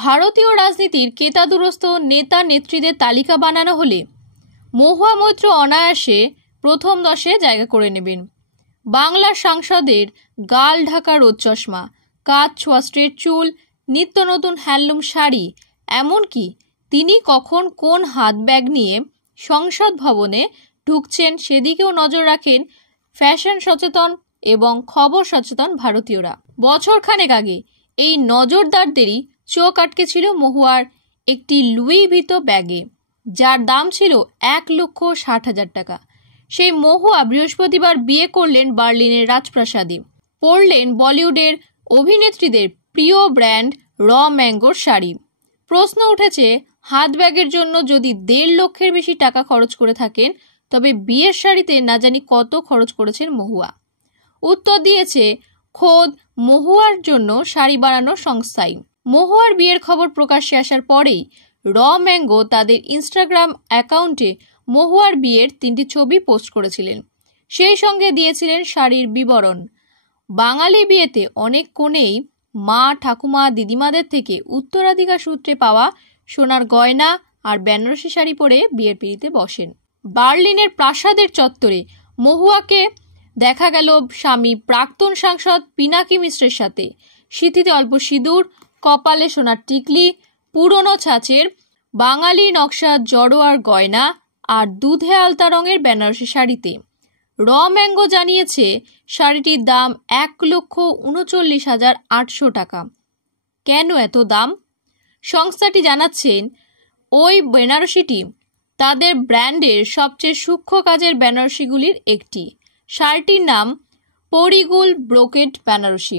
ভারতীয় রাজনীতির কেতাদুরস্ত নেতা নেত্রীদের তালিকা বানানো হলে মহুয়া মৈত্র অনায়াসে প্রথম 10-এ জায়গা করে নেবেন। বাংলার সাংসদের গাল ঢাকা রোদ চশমা, কাজ ছোঁয়া স্ট্রেট চুল, নিত্য নতুন হ্যান্ডলুম শাড়ি, এমনকি তিনি কখন কোন হাত ব্যাগ নিয়ে সংসদ ভবনে ঢুকছেন সেদিকেও নজর রাখেন ফ্যাশন সচেতন এবং খবর সচেতন ভারতীয়রা। বছরখানেক আগে এই নজরদারদেরই চোখ আটকেছিল মহুয়ার একটি লুই ভিতো ব্যাগে, যার দাম ছিল 1,60,000 টাকা। সেই মহুয়া বৃহস্পতিবার বিয়ে করলেন বার্লিনের রাজপ্রাসাদে, পরলেন বলিউডের অভিনেত্রীদের প্রিয় ব্র্যান্ড র ম্যাঙ্গোর শাড়ি। প্রশ্ন উঠেছে, হাত ব্যাগের জন্য যদি 1.5 লক্ষের বেশি টাকা খরচ করে থাকেন, তবে বিয়ের শাড়িতে না জানি কত খরচ করেছেন মহুয়া। উত্তর দিয়েছে খোদ মহুয়ার জন্য শাড়ি বানানোর সংস্থাই। মহুয়ার বিয়ের খবর প্রকাশ্যে আসার পরেই র ম্যাঙ্গো তাদের ইনস্টাগ্রাম অ্যাকাউন্টে মহুয়ার বিয়ের 3টি ছবি পোস্ট করেছিলেন। সেই সঙ্গে দিয়েছিলেন শাড়ির বিবরণ। বাঙালি বিয়েতে অনেক কনেই মা, ঠাকুমা, দিদিমাদের থেকে উত্তরাধিকার সূত্রে পাওয়া সোনার গয়না আর বেনারসি শাড়ি পরে বিয়ের পিঁড়িতে বসেন। বার্লিনের প্রাসাদের চত্বরে মহুয়াকে দেখা গেল স্বামী প্রাক্তন সাংসদ পিনাকি মিশ্রের সাথে। সিঁথিতে অল্প সিঁদুর, কপালে সোনার টিকলি, পুরনো ছাঁচের বাঙালি নকশা জড়োয়ার গয়না আর দুধে আলতা রঙের বেনারসি শাড়িতে। র ম্যাঙ্গো জানিয়েছে শাড়িটির দাম 1,39,800 টাকা। কেন এত দাম? সংস্থাটি জানাচ্ছেন ওই বেনারসিটি তাদের ব্র্যান্ডের সবচেয়ে সূক্ষ্ম কাজের বেনারসিগুলির একটি। শাড়িটির নাম পরিগুল ব্রোকেড বেনারসি।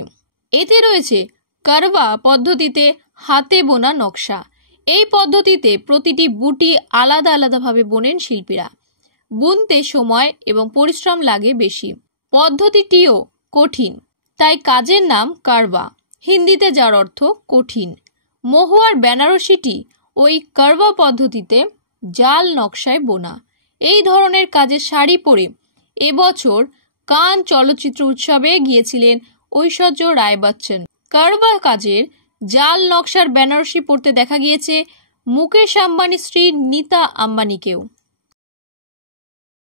এতে রয়েছে কারবা পদ্ধতিতে হাতে বোনা নকশা। এই পদ্ধতিতে প্রতিটি বুটি আলাদা আলাদাভাবে বোনেন শিল্পীরা। বুনতে সময় এবং পরিশ্রম লাগে বেশি। পদ্ধতিটিও কঠিন, তাই কাজের নাম কারবা, হিন্দিতে যার অর্থ কঠিন। মহুয়ার বেনারসিটি ওই কারবা পদ্ধতিতে জাল নকশায় বোনা। এই ধরনের কাজের শাড়ি পরে এবছর কান চলচ্চিত্র উৎসবে গিয়েছিলেন ঐশ্বর্য রায় বচ্চন। কারবা কাজের জাল নকশার বেনারসি পরতে দেখা গিয়েছে মুকেশ আম্বানির স্ত্রী নীতা আম্বানিকেও।